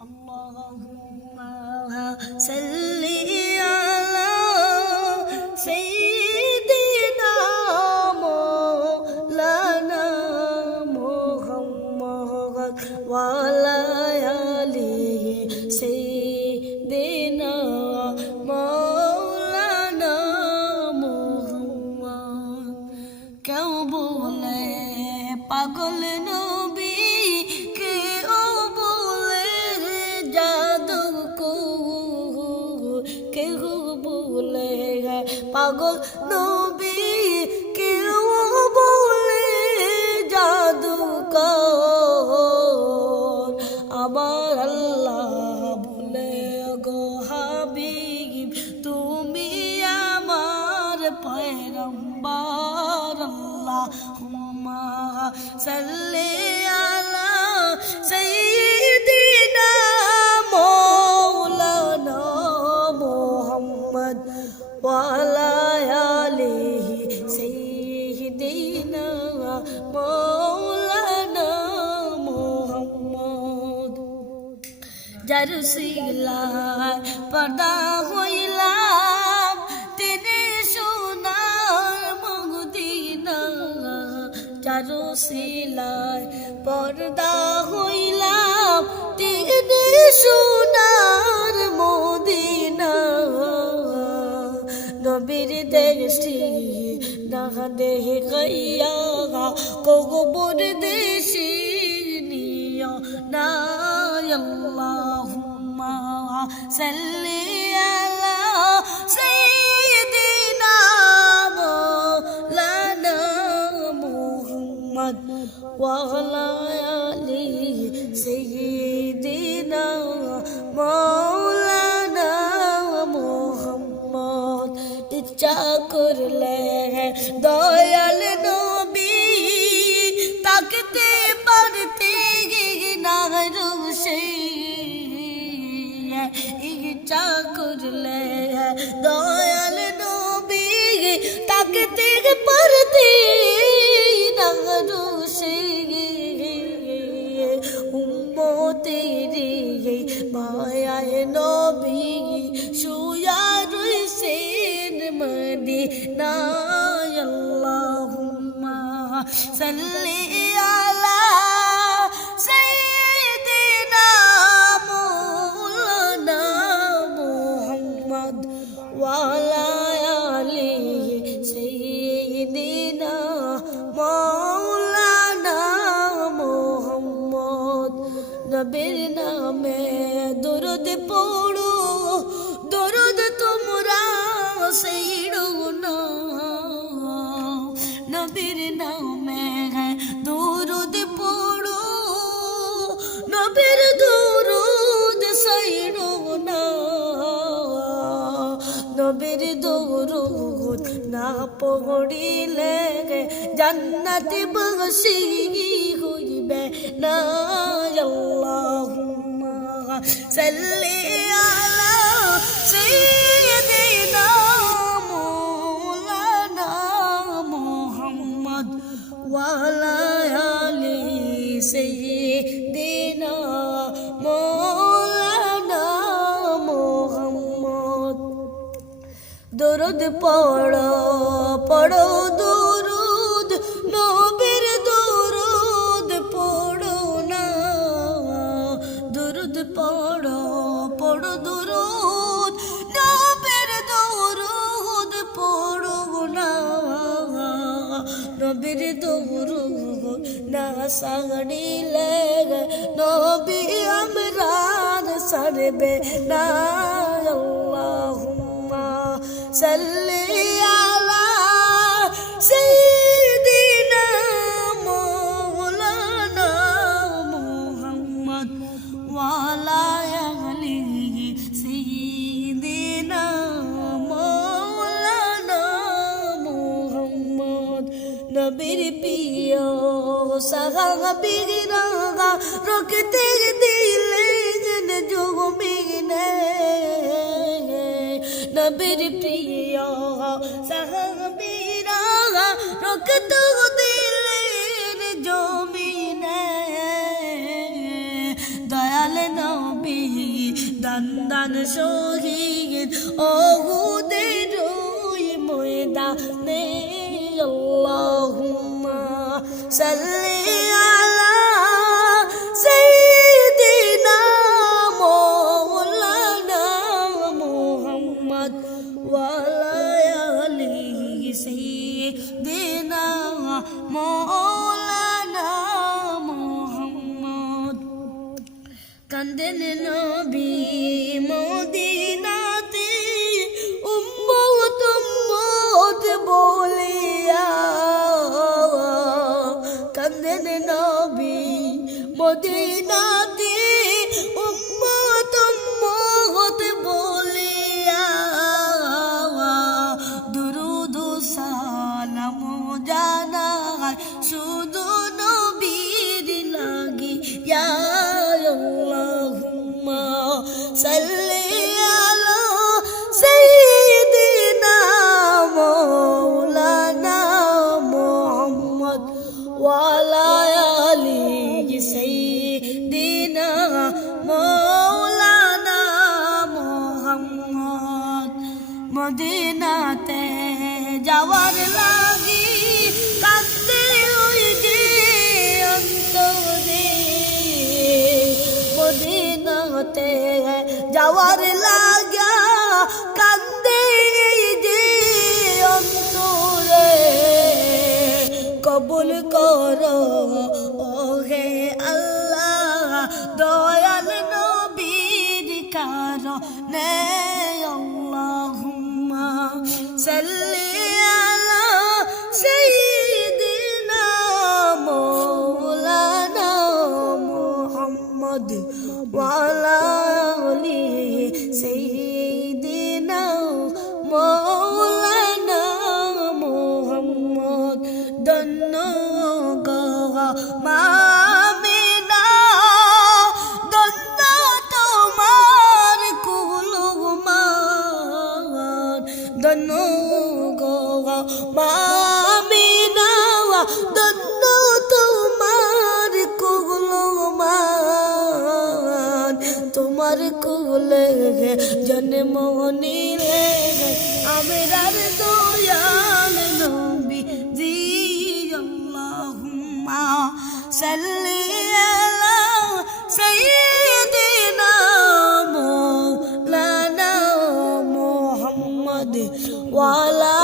اللهم صل على سيدنا مولانا محمد وعلى آله سيدنا مولانا محمد কেউ বলে পাগল নবী কেউ বলে জাদু কেউ বলে পাগল নবী কেউ বলে জাদু আমার আল্লাহ বলে গো হাবিব তুমি আমার পয়গম্বর আল্লাহুম্মা সাল্লি আলা সাইয়্যিদিনা মাওলানা মুহাম্মদ ওয়া আলা আলিহি সাইয়্যিদিনা মাওলানা মুহাম্মদ যার সিলায় পর্দা হইলাম তিনি সোনার মদিনা যার সিলায় পর্দা হইলাম তিনি সোনার মদিনা নবীর দেশটি না দেহে গাইয়া কবর দেশি নিয়া না আল্লাহুম্মা সাল্লি আলা সাইয়্যিদিনা মাওলানা মুহাম্মদ ওয়া আলা আলিহি সাইয়্যিদিনা মাওলানা মুহাম্মদ ইচ্ছা করলে দয়াল নবী তাকতে পারতে না রুশে ইচ্ছা করলে দয়াল নবী তাকতে পারতে না রুশে উম্মতেরি মায়ায় নবী শুয়া রইছেন মদিনায় আল্লাহুম্মা সাল্লি আলা সাইয়্যিদিনা মাওলানা মুহাম্মদ ওয়া আলা আলিহি সাইয়্যিদিনা মাওলানা মুহাম্মদ নবীর নামে দরুদ পড়ো দরুদ তোমরা সেইড়ো না নবীর নামে দরুদ পড়ো নবীর দরুদ সেইড়ো না নবীর দরুদ না পড়িলে জান্নাতে বসি হইবে না আল্লাহুম্মা সাল্লি আলা সাইয়্যিদিনা মাওলানা মুহাম্মদ ওয়া আলা আলিহি সাইয়্যিদিনা মাওলানা মুহাম্মদ দরুদ পড়ো পড়ো দরুদ নবীর দরুদ পড়ো না দরুদ পড়ো পড়ো দরুদ নবীর দরুদ পড়ো না নবীর দরুদ না সাগড়িলে নবী আমরান সারবে না আল্লাহুম্মা সাল্লি আলা সাইয়্যিদিনা মাওলানা মুহাম্মদ ওয়া আলা আলিহি সাইয়্যিদিনা মাওলানা মুহাম্মদ নবীর প্রিয় সাহাবীরা রক্তে দিলেন জমিনে নবীর প্রিয় সাহাবীরা রক্ত দিলেন জমিনে দয়াল দয়াল নবী দান দান শহীদ ওহুদের ওই ময়দানে আল্লাহুম্মা সাল্লি আলা সাইয়্যিদিনা মাওলানা মুহাম্মদ ওয়া আলা আলিহি সাইয়্যিদিনা মাওলানা মুহাম্মদ কান্দেন নবী মদিনাতে উম্মত উম্মত বলিয়া কান্দেন নবী মদিনাতে উম্মত উম্মত বলিয়া দুরুদ সালাম জানাই শুধু নবীর লাগিয়া আল্লাহুম্মা সাল্লি আলা সাইয়্যিদিনা মাওলানা মুহাম্মদ ওয়া আলা আলিহি সাইয়্যিদিনা মাওলানা মুহাম্মদ মদিনাতে যাওয়ার লাগি কাঁদতে ওই যে অন্তরে মদিনাতে যাওয়ার লাগা কান্দে যে অন্তরে কবুল করো ওহে আল্লাহ দয়াল নবীর কারণে আল্লাহুম্মা সাল্লি আলা সাইয়্যিদিনা মাওলানা মুহাম্মদ ওয়া আলা আলিহি সাইয়্যিদিনা মাওলানা মুহাম্মদ ধন্য গো মামিনা ধন্য তোমার কুলমান ধন্য গো মামিনা ধন্য তোমার কুলমান তোমার কুলে জন্ম নিলে আমরার দয়াল নবী জি আল্লাহুম্মা সাল্লি আলা সাইয়্যিদিনা মাওলানা মুহাম্মদ ওয়া আলা